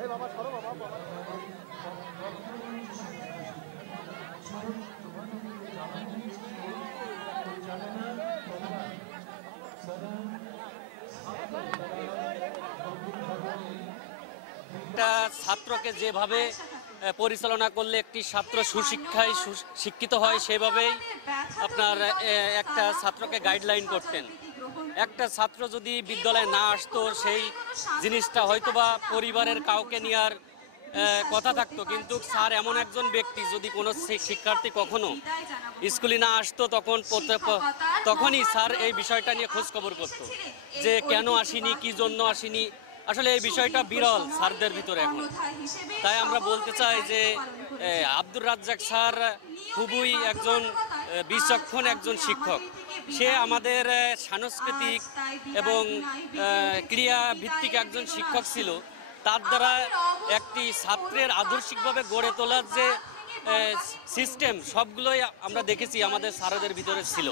একটা ছাত্রকে যেভাবে পরিচালনা করলে একটি ছাত্র সুশিক্ষায় শিক্ষিত হয়, সেভাবেই আপনার একটা ছাত্রকে গাইডলাইন করতেন। একটা ছাত্র যদি বিদ্যালয়ে না আসতো, সেই জিনিসটা হয়তোবা পরিবারের কাউকে নেওয়ার কথা থাকতো, কিন্তু স্যার এমন একজন ব্যক্তি, যদি কোনো শিক্ষার্থী কখনো স্কুলে না আসতো তখনই স্যার এই বিষয়টা নিয়ে খোঁজ খবর করতো, যে কেন আসেনি, কি জন্য আসেনি। আসলে এই বিষয়টা বিরল স্যারদের ভিতরে এখন। তাই আমরা বলতে চাই যে আব্দুর রাজ্জাক স্যার খুবই একজন বিচক্ষণ একজন শিক্ষক। সে আমাদের সাংস্কৃতিক এবং ক্রিয়া ভিত্তিক একজন শিক্ষক ছিল। তার দ্বারা একটি ছাত্রের আদর্শিকভাবে গড়ে তোলার যে সিস্টেম, সবগুলোই আমরা দেখেছি আমাদের স্যারদের ভিতরে ছিল।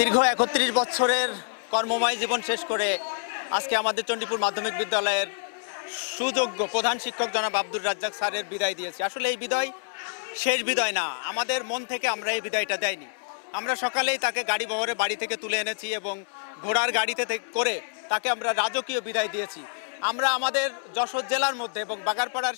দীর্ঘ ৩১ বছরের কর্মময় জীবন শেষ করে আজকে আমাদের চণ্ডীপুর মাধ্যমিক বিদ্যালয়ের সুযোগ্য প্রধান শিক্ষক জনাব আব্দুর রাজ্জাক স্যারের বিদায় দিয়েছি। আসলে এই বিদায় শেষ বিদায় না, আমাদের মন থেকে আমরা এই বিদায়টা দেয়নি। আমরা সকালেই তাকে গাড়ি বহরে বাড়ি থেকে তুলে এনেছি এবং ঘোড়ার গাড়িতে করে তাকে আমরা রাজকীয় বিদায় দিয়েছি। আমরা আমাদের যশোর জেলার মধ্যে এবং বাগারপাড়ার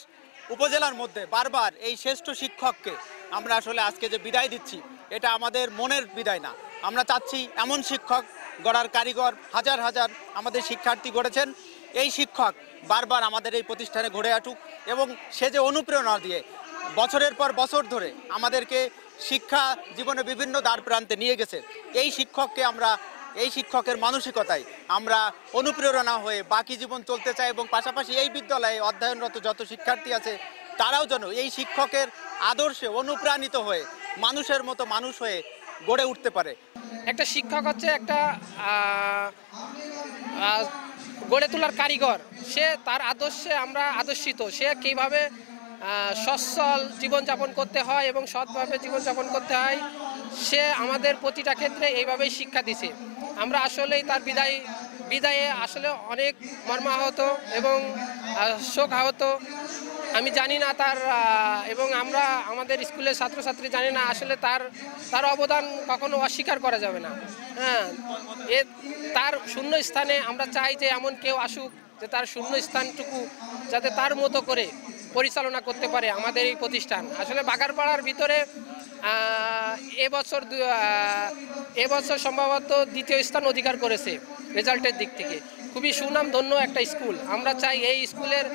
উপজেলার মধ্যে বারবার এই শ্রেষ্ঠ শিক্ষককে আমরা আসলে আজকে যে বিদায় দিচ্ছি, এটা আমাদের মনের বিদায় না। আমরা চাচ্ছি এমন শিক্ষক গড়ার কারিগর হাজার হাজার আমাদের শিক্ষার্থী গড়েছেন, এই শিক্ষক বারবার আমাদের এই প্রতিষ্ঠানে ঘুরে আসুক এবং সে যে অনুপ্রেরণা দিয়ে বছরের পর বছর ধরে আমাদেরকে শিক্ষা জীবনে বিভিন্ন দ্বার প্রান্তে নিয়ে গেছে, এই শিক্ষককে আমরা এই শিক্ষকের মানসিকতায় আমরা অনুপ্রেরণা হয়ে বাকি জীবন চলতে চাই এবং পাশাপাশি এই বিদ্যালয়ে অধ্যয়নরত যত শিক্ষার্থী আছে তারাও যেন এই শিক্ষকের আদর্শে অনুপ্রাণিত হয়ে মানুষের মতো মানুষ হয়ে গড়ে উঠতে পারে। একটা শিক্ষক হচ্ছে একটা গড়ে তোলার কারিগর। সে তার আদর্শে আমরা আদর্শিত। সে কীভাবে সচ্ছল জীবনযাপন করতে হয় এবং সৎভাবে জীবনযাপন করতে হয়, সে আমাদের প্রতিটা ক্ষেত্রে এইভাবেই শিক্ষা দিছে। আমরা আসলেই তার বিদায়ে আসলে অনেক মর্মাহত এবং শোক আহত। আমি জানি না তার এবং আমরা আমাদের স্কুলের ছাত্রছাত্রী জানি না, আসলে তার অবদান কখনো অস্বীকার করা যাবে না। হ্যাঁ, তার শূন্য স্থানে আমরা চাই যে এমন কেউ আসুক যে তার শূন্য স্থানটুকু যাতে তার মতো করে পরিচালনা করতে পারে আমাদের এই প্রতিষ্ঠান। আসলে বাগারপাড়ার ভিতরে এবছর সম্ভবত দ্বিতীয় স্থান অধিকার করেছে রেজাল্টের দিক থেকে। খুবই সুনামধন্য একটা স্কুল। আমরা চাই এই স্কুলের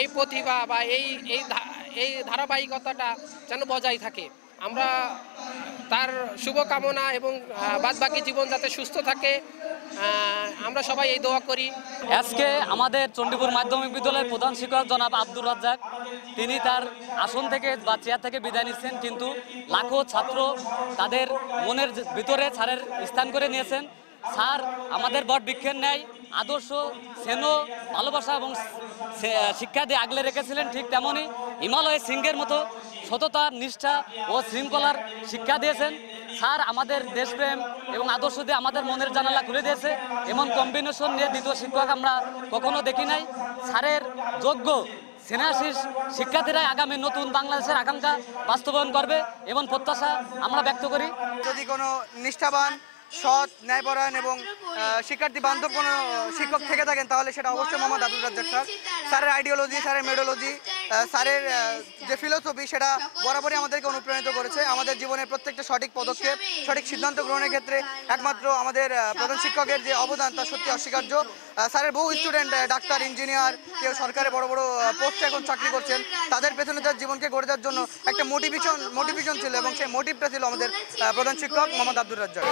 এই প্রতিভা বা এই ধারাবাহিকতাটা যেন বজায় থাকে। আমরা তার শুভকামনা এবং বাদবাকি জীবন যাতে সুস্থ থাকে, আমরা সবাই এই দোয়া করি। আজকে আমাদের চণ্ডীপুর মাধ্যমিক বিদ্যালয়ের প্রধান শিক্ষক জনাব আব্দুর রাজ্জাক, তিনি তার আসন থেকে বা চেয়ার থেকে বিদায় নিচ্ছেন, কিন্তু লাখো ছাত্র তাদের মনের ভিতরে স্যারের স্থান করে নিয়েছেন। স্যার আমাদের বট বৃক্ষের ন্যায় আদর্শ, স্নেহ, ভালোবাসা এবং শিক্ষা দিয়ে আগলে রেখেছিলেন। ঠিক তেমনই হিমালয়ের সিংহের মতো সততা, নিষ্ঠা ও শৃঙ্খলার শিক্ষা দিয়েছেন। স্যার আমাদের দেশপ্রেম এবং আদর্শ দিয়ে আমাদের মনের জানালা খুলে দিয়েছে। এমন কম্বিনেশন নিয়ে দ্বিতীয় শিক্ষক আমরা কখনো দেখি নাই। স্যারের যোগ্য সেনাশীষ শিক্ষার্থীরাই আগামী নতুন বাংলাদেশের আকাঙ্ক্ষা বাস্তবায়ন করবে এমন প্রত্যাশা আমরা ব্যক্ত করি। যদি কোনো নিষ্ঠাবান, সৎ, ন্যায়পরায়ণ এবং শিক্ষার্থী বান্ধব কোনো শিক্ষক থেকে থাকেন, তাহলে সেটা অবশ্যই মোহাম্মদ আব্দুর রাজ্জাক স্যার। স্যারের আইডিওলজি, স্যারের মেডোলজি, স্যারের যে ফিলোসফি, সেটা বরাবরই আমাদেরকে অনুপ্রাণিত করেছে। আমাদের জীবনের প্রত্যেকটা সঠিক পদক্ষেপ, সঠিক সিদ্ধান্ত গ্রহণের ক্ষেত্রে একমাত্র আমাদের প্রধান শিক্ষকের যে অবদান, তা সত্যি অস্বীকার্য। স্যারের বহু স্টুডেন্ট ডাক্তার, ইঞ্জিনিয়ার, কেউ সরকারে বড় বড় পোস্টে এখন চাকরি করছেন, তাদের পেছনে তার জীবনকে গড়ে দেওয়ার জন্য একটা মোটিভেশন ছিল এবং সেই মোটিভটা ছিল আমাদের প্রধান শিক্ষক মোহাম্মদ আব্দুর রাজ্জাক।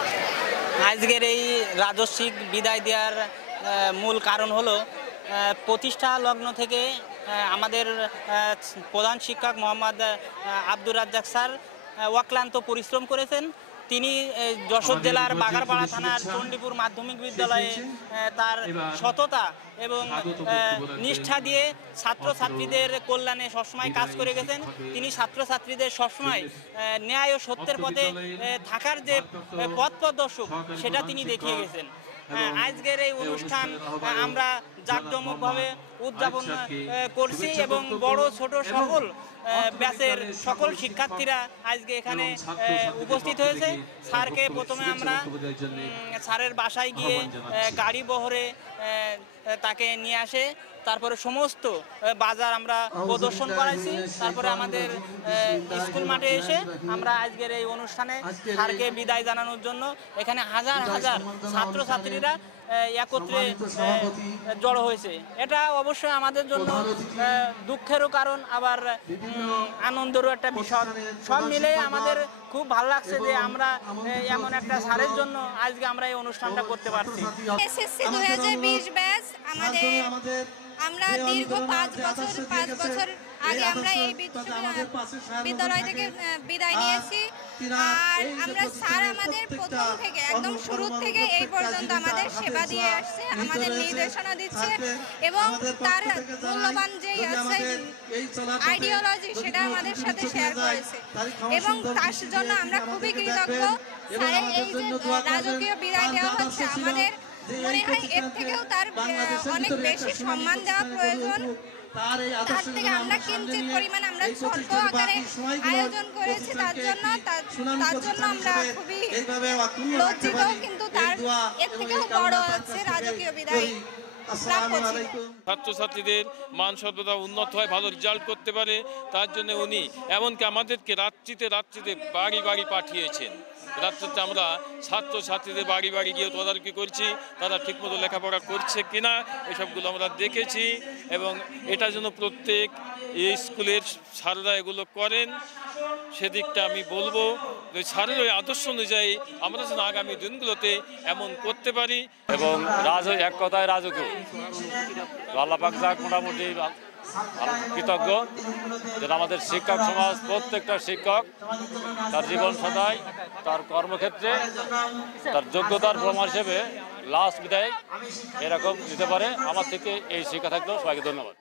আজকের এই রাজস্বিক বিদায় দেওয়ার মূল কারণ হলো প্রতিষ্ঠা লগ্ন থেকে আমাদের প্রধান শিক্ষক মোহাম্মদ আব্দুর রাজ্জাক স্যার অক্লান্ত পরিশ্রম করেছেন। তিনি যশোর জেলার বাগারপাড়া থানার চণ্ডীপুর মাধ্যমিক বিদ্যালয়ে তার সততা এবং নিষ্ঠা দিয়ে ছাত্রছাত্রীদের কল্যাণে সবসময় কাজ করে গেছেন। তিনি ছাত্রছাত্রীদের সবসময় ন্যায় ও সত্যের পথে থাকার যে পথ প্রদর্শক, সেটা তিনি দেখিয়ে গেছেন। আজকের এই অনুষ্ঠান আমরা জাঁকজমকভাবে উদযাপন করছি এবং বড় ছোট সকল ব্যাচের সকল শিক্ষার্থীরা আজকে এখানে উপস্থিত হয়েছে। স্যারকে প্রথমে আমরা স্যারের বাসায় গিয়ে গাড়ি বহরে তাকে নিয়ে আসে, তারপরে সমস্ত বাজার আমরা প্রদর্শন করাইছি। তারপরে আমাদের স্কুল মাঠে এসে আমরা আজকের এই অনুষ্ঠানে স্যারকে বিদায় জানানোর জন্য এখানে হাজার হাজার ছাত্রছাত্রীরা একত্রে জড়ো হয়েছে। এটা অবশ্যই আমাদের জন্য দুঃখেরও কারণ, আবার আনন্দেরও একটা বিষয়। সব মিলে আমাদের খুব ভালো লাগছে যে আমরা এমন একটা স্যারের জন্য আজকে আমরা এই অনুষ্ঠানটা করতে পারছি। এসএসসি 2020 ব্যাচ আমরা দীর্ঘ 5 বছর আগে আমরা এই বিদ্যালয় থেকে বিদায় নিয়েছি। আর আমরা স্যার আমাদের প্রথম থেকে একদম শুরু থেকে এই পর্যন্ত আমাদের সেবা দিয়ে আসছে, আমাদের নির্দেশনা দিচ্ছে এবং তার মূল্যবান যে আইডিওলজি সেটা আমাদের সাথে শেয়ার করেছে এবং তার জন্য আমরা খুবই কৃতজ্ঞ। স্যারের এই যে রাজকীয় বিদায় দেওয়া হচ্ছে, আমাদের মনে হয় এর থেকেও তার অনেক বেশি সম্মান দেওয়া প্রয়োজন। তার থেকে আমরা কিঞ্চিত পরিমাণ আমরা ছোট আকারে আয়োজন করেছি, তার জন্য আমরা খুবই লজ্জিত, কিন্তু তার এর থেকেও বড় হচ্ছে রাজকীয় বিদায়। ছাত্রছাত্রীদের মান সর্বদা উন্নত হয়, ভালো রেজাল্ট করতে পারে, তার জন্য উনি এমনকি আমাদেরকে রাত্রিতে বাড়ি বাড়ি পাঠিয়েছেন। রাত্রিতে আমরা ছাত্রছাত্রীদের বাড়ি বাড়ি গিয়ে তদারকি করছি, তারা ঠিকমতো লেখাপড়া করছে কিনা এসবগুলো আমরা দেখেছি এবং এটার জন্য প্রত্যেক স্কুলের স্যাররা এগুলো করেন। সেদিকটা আমি বলবো যে স্যারের ওই আদর্শ অনুযায়ী আমরা যেন আগামী দিনগুলোতে এমন করতে পারি। এবং এক কথায় রাজকীয় আল্লাহ পাক যাক মোটামুটি কৃতজ্ঞ যেন আমাদের শিক্ষক সমাজ প্রত্যেকটা শিক্ষক তার জীবন সদাই তার কর্মক্ষেত্রে তার যোগ্যতার প্রমাণ হিসেবে লাস্ট বিদায় এরকম দিতে পারে। আমার থেকে এই শিক্ষা থাকলেও সবাইকে ধন্যবাদ।